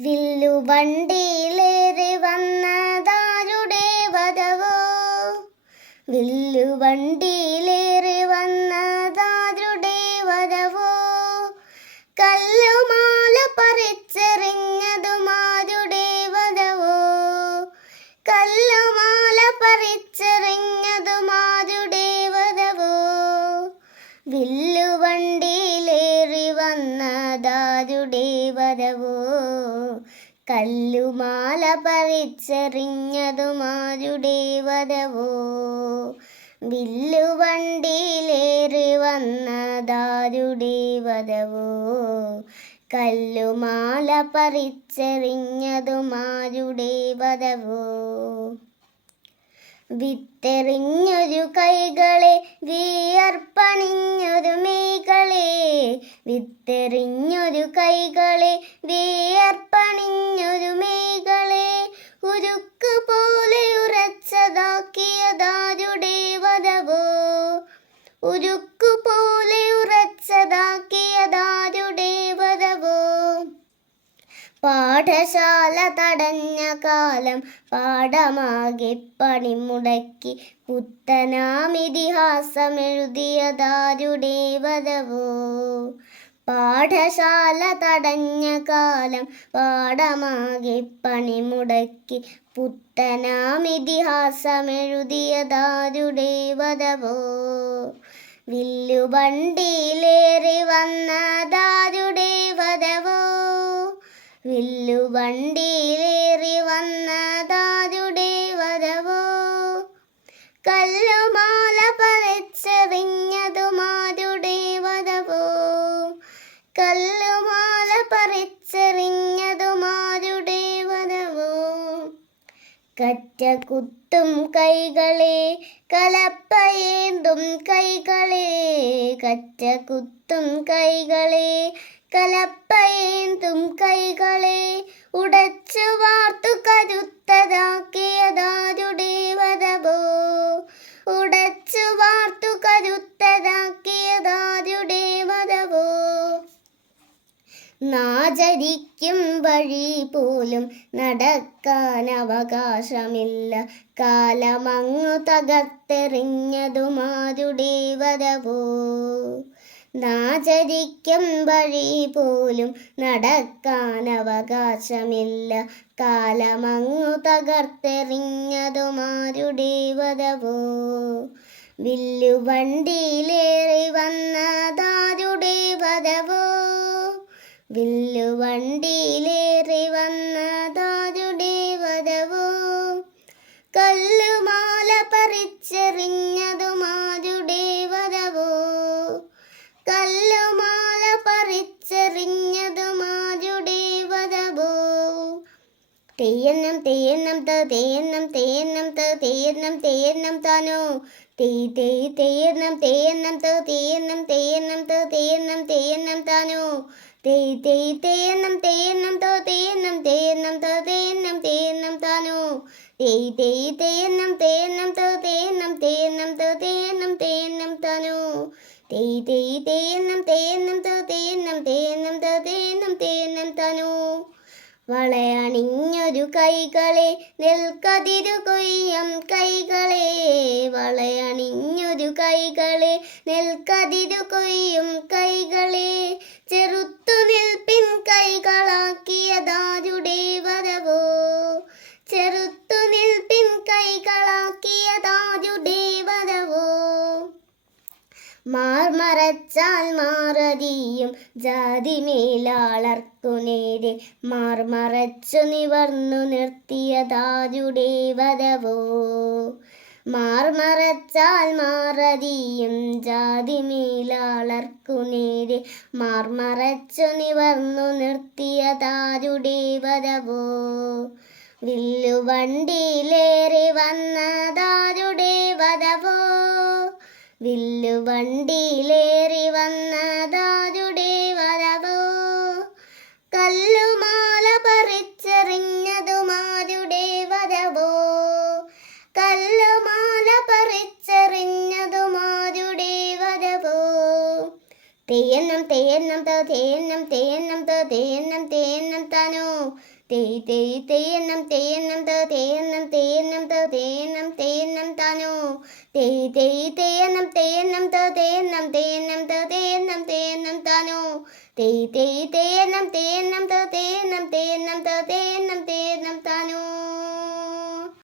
വില്ലുവണ്ടിയിലേറി വന്നതാരുടെ വധവോ? വില്ലുവണ്ടിയിലേറി വന്നതാരുടെ വധവോ? കല്ലുമാല പറിച്ചെറിഞ്ഞതുമാരുടെ വധവോ? കല്ലുമാല പറിച്ചെറിഞ്ഞതുമാരുടെ വരവോ കല്ലുമാല പറിച്ചെറിഞ്ഞതുമാരുടെ വരവോ വില്ലുവണ്ടിയിലേറി വന്നതാരുടെ വരവോ കല്ലുമാല പറിച്ചെറിഞ്ഞതുമാരുടെ വരവോ വിത്തെറിഞ്ഞൊരു കൈകളെ വിയർപ്പണിഞ്ഞൊരു മേകളെ. വിത്തെറിഞ്ഞൊരു കൈകളെ വിയർപ്പണിഞ്ഞൊരു മേകളെ. ഉരുക്ക് പോലെ ഉറച്ചതാക്കിയതാരുടെ വധവോ? ഉരുക്ക് പോലെ ഉറച്ചതാക്കിയതാരുടെ പാഠശാല തടഞ്ഞ കാലം പാഠമാകെ പണിമുടക്കി പുത്തനാം ഇതിഹാസമെഴുതിയതാരുടെ വധവോ പാഠശാല തടഞ്ഞ കാലം പാഠമാകെ പണിമുടക്കി പുത്തനാം ഇതിഹാസമെഴുതിയതാരുടെ വധവോ വില്ലുവണ്ടിയിലേറി വന്നതാരുടെ വധവോ വില്ലുവണ്ടിയിലേറി വന്നതാരുടെ വരവോ? കല്ലുമാല പറിച്ചെറിഞ്ഞതുമാരുടെ വരവോ? കല്ലുമാല പറിച്ചെറിഞ്ഞതുമാരുടെ വരവോ? കറ്റ കുത്തും കൈകളെ കലപ്പയേന്തും കൈകളെ കറ്റ കുത്തും കൈകളെ കലപ്പയേന്തും കൈകളെ ഉടച്ചു വാർത്തു കരുത്തതാക്കിയതാരുടെ നാചരിക്കും വഴി പോലും നടക്കാൻ അവകാശമില്ല. കാലമങ്ങു തകർത്തെറിഞ്ഞതുമാരുടെ വരവോ? നാചരിക്കും വഴി പോലും നടക്കാൻ അവകാശമില്ല. കാലമങ്ങു തകർത്തെറിഞ്ഞതുമാരുടെ വരവോ? വില്ലുവണ്ടിയിലേറി വന്നതാരുടെ വരവോ? വില്ലുവണ്ടിയിലേറി വന്നതാരുടെ വരവോ കല്ലുമാല പറിച്ചെറിഞ്ഞതുമാരുടെ വരവോ കല്ലുമാല പറിച്ചെറിഞ്ഞതുമാരുടെ വരവോ തെയ്യന്നം തെയ്യന്നം ത തെയ്യന്നം തെയ്യന്നം ത താനോ. തെയ് തെയ് തെയ്യന്നം തെയ്യന്നം ത തെയ്യന്നം തെയ്യന്നം താനോ. തെയ് തെയ് തെയ്യന്നം തെയ്യന്നം തോ തെയ്യന്നം തെയ്യന്നം തോ തെയ്യന്നം തെയ്യന്നം താനോ. തെയ് തെയ് തെയ്യന്നം തെയ്യന്നം തോ തെയ്യന്നം തെയ്യന്നം തോ തെയ്യന്നം തെയ്യന്നം താനോ. തെയ് തെയ് തെയ്യന്നം തെയ്യന്നം തോ തെയ്യന്നം തെയ്യന്നം തോ തെയ്യന്നം തെയ്യന്നം താനോ. വളയണിഞ്ഞൊരു കൈകളെ നെൽക്കതിരു കൊയ്യം കൈകളെ. വളയണിഞ്ഞൊരു കൈകളെ നെൽക്കതിരു കൊയ്യും കൈകളെ. ചെറുത്തു നിൽപ്പിൻ കൈകളാക്കിയതാരുടെ വരവോ? ചെറുത്തു നിൽപ്പിൻ കൈകളാക്കിയതാരുടെ വരവോ? മാർമറച്ചാൽ മാറതിയും ജാതി മേലാളർക്കു നേരെ മാർമറച്ചു നിവർന്നു നിർത്തിയതാരുടെ വരവോ? മാർമറച്ചാൽ മാറതിയും ജാതി മേലാളർക്കു നേരെ മാർമറച്ചു നിവർന്നു നിർത്തിയ താരുടെ വരവോ വില്ലുവണ്ടിയിലേറി വന്നതാരുടെ വരവോ വില്ലുവണ്ടിയിലേറി വന്നതാരുടെ തെയ്യന്നം തെയ്യന്നം ത തെയ്യന്നം തെയ്യന്നം ത തെയ്യന്നം തെയ്യന്നം താനോ തെയ് തെയ് തെയ്യന്നം തെയ്യന്നം ത തെയ്യന്നം തെയ്യന്നം ത തെയ്യന്നം തെയ്യന്നം താനോ തെയ് തെയ് തെയ്യന്നം തെയ്യന്നം ത തെയ്യന്നം തെയ്യന്നം ത തെയ്യന്നം തെയ്യന്നം താനോ തെയ് തെയ് തെയ്യന്നം തെയ്യന്നം ത